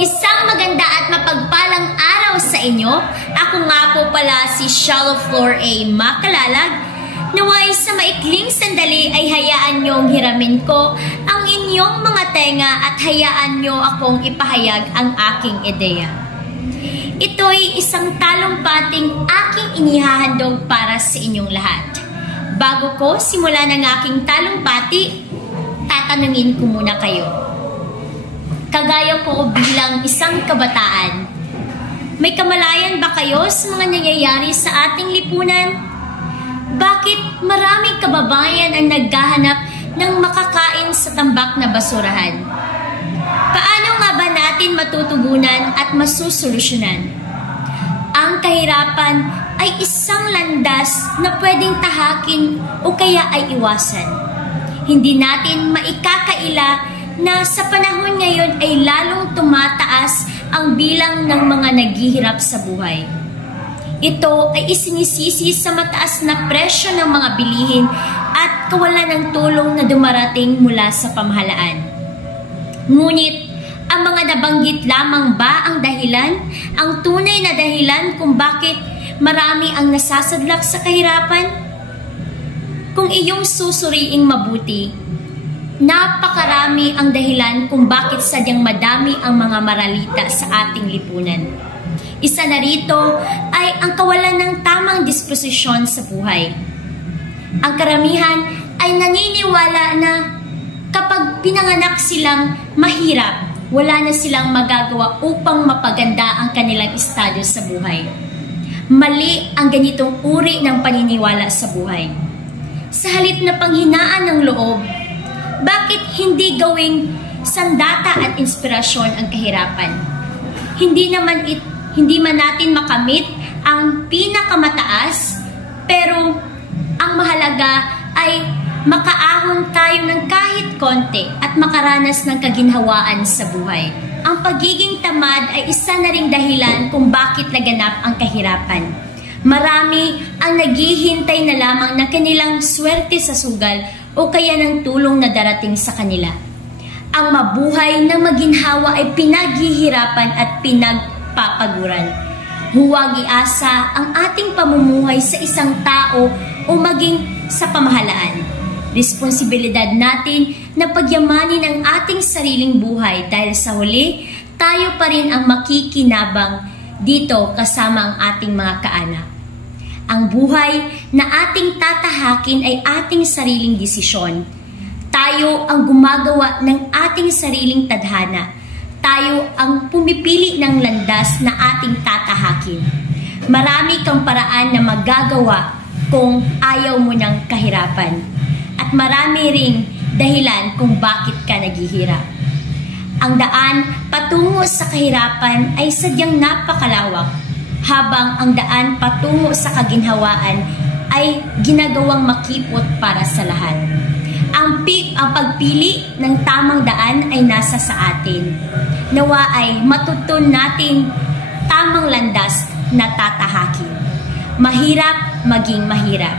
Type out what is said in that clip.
Isang maganda at mapagpalang araw sa inyo. Ako nga po pala si Shallow Flor A. Makalalag. Naway sa maikling sandali ay hayaan niyong hiramin ko ang inyong mga tenga at hayaan niyo akong ipahayag ang aking ideya. Ito'y isang talumpating aking inihahandog para sa inyong lahat. Bago ko simulan ang aking talumpati, tatanungin ko muna kayo. Kagaya ko bilang isang kabataan, may kamalayan ba kayo sa mga nangyayari sa ating lipunan? Bakit maraming kababayan ang naghahanap ng makakain sa tambak na basurahan? Paano nga ba natin matutugunan at masusolusyonan? Ang kahirapan ay isang landas na pwedeng tahakin o kaya ay iwasan. Hindi natin maikakaila na sa panahon ngayon ay lalong tumataas ang bilang ng mga naghihirap sa buhay. Ito ay isinisisi sa mataas na presyo ng mga bilihin at kawalan ng tulong na dumarating mula sa pamahalaan. Ngunit, ang mga nabanggit lamang ba ang dahilan, ang tunay na dahilan kung bakit marami ang nasasadlak sa kahirapan? Kung iyong susuriing mabuti, napakarami ang dahilan kung bakit sadyang madami ang mga maralita sa ating lipunan. Isa na rito ay ang kawalan ng tamang disposisyon sa buhay. Ang karamihan ay naniniwala na kapag pinanganak silang mahirap, wala na silang magagawa upang mapaganda ang kanilang estado sa buhay. Mali ang ganitong uri ng paniniwala sa buhay. Sa halip na panghinaan ng loob, bakit hindi gawing sandata at inspirasyon ang kahirapan? Hindi man natin makamit ang pinakamataas, pero ang mahalaga ay makaahon tayo ng kahit konti at makaranas ng kaginhawaan sa buhay. Ang pagiging tamad ay isa na ring dahilan kung bakit naganap ang kahirapan. Marami ang naghihintay na lamang ng kanilang swerte sa sugal o kaya ng tulong na darating sa kanila. Ang mabuhay ng maginhawa ay pinaghihirapan at pinagpapaguran. Huwag iasa ang ating pamumuhay sa isang tao o maging sa pamahalaan. Responsibilidad natin na pagyamanin ang ating sariling buhay dahil sa huli, tayo pa rin ang makikinabang dito kasama ang ating mga kaanak. Ang buhay na ating tatahakin ay ating sariling desisyon. Tayo ang gumagawa ng ating sariling tadhana. Tayo ang pumipili ng landas na ating tatahakin. Marami kang paraan na magagawa kung ayaw mo ng kahirapan. At marami ring dahilan kung bakit ka naghihirap. Ang daan patungo sa kahirapan ay sadyang napakalawak, habang ang daan patungo sa kaginhawaan ay ginagawang makipot para sa lahat. Ang pagpili ng tamang daan ay nasa sa atin. Nawa ay matutun natin tamang landas na tatahakin. Mahirap maging mahirap.